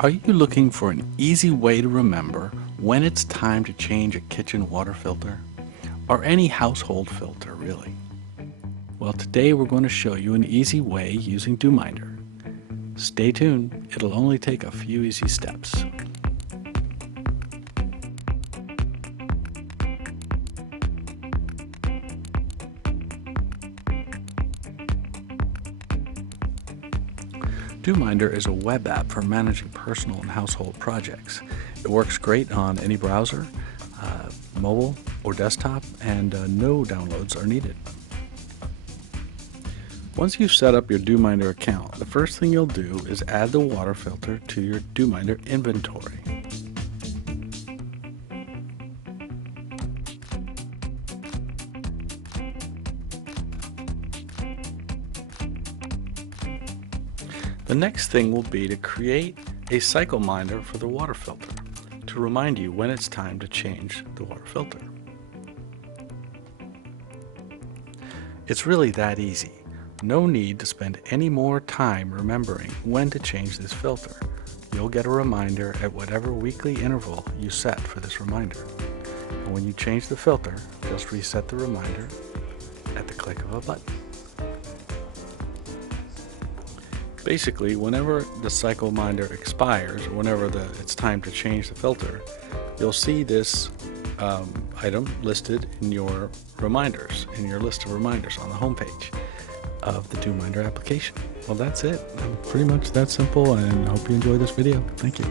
Are you looking for an easy way to remember when it's time to change a kitchen water filter? Or any household filter, really? Well, today we're going to show you an easy way using DoMinder. Stay tuned, it'll only take a few easy steps. DoMinder is a web app for managing personal and household projects. It works great on any browser, mobile or desktop, and no downloads are needed. Once you've set up your DoMinder account, the first thing you'll do is add the water filter to your DoMinder inventory. The next thing will be to create a cycle minder for the water filter to remind you when it's time to change the water filter. It's really that easy. No need to spend any more time remembering when to change this filter. You'll get a reminder at whatever weekly interval you set for this reminder. And when you change the filter, just reset the reminder at the click of a button. Basically, whenever the cycle minder expires, or whenever it's time to change the filter, you'll see this item listed in your reminders, in your list of reminders on the home page of the DoMinder application. Well, that's it. Pretty much that simple, and I hope you enjoyed this video. Thank you.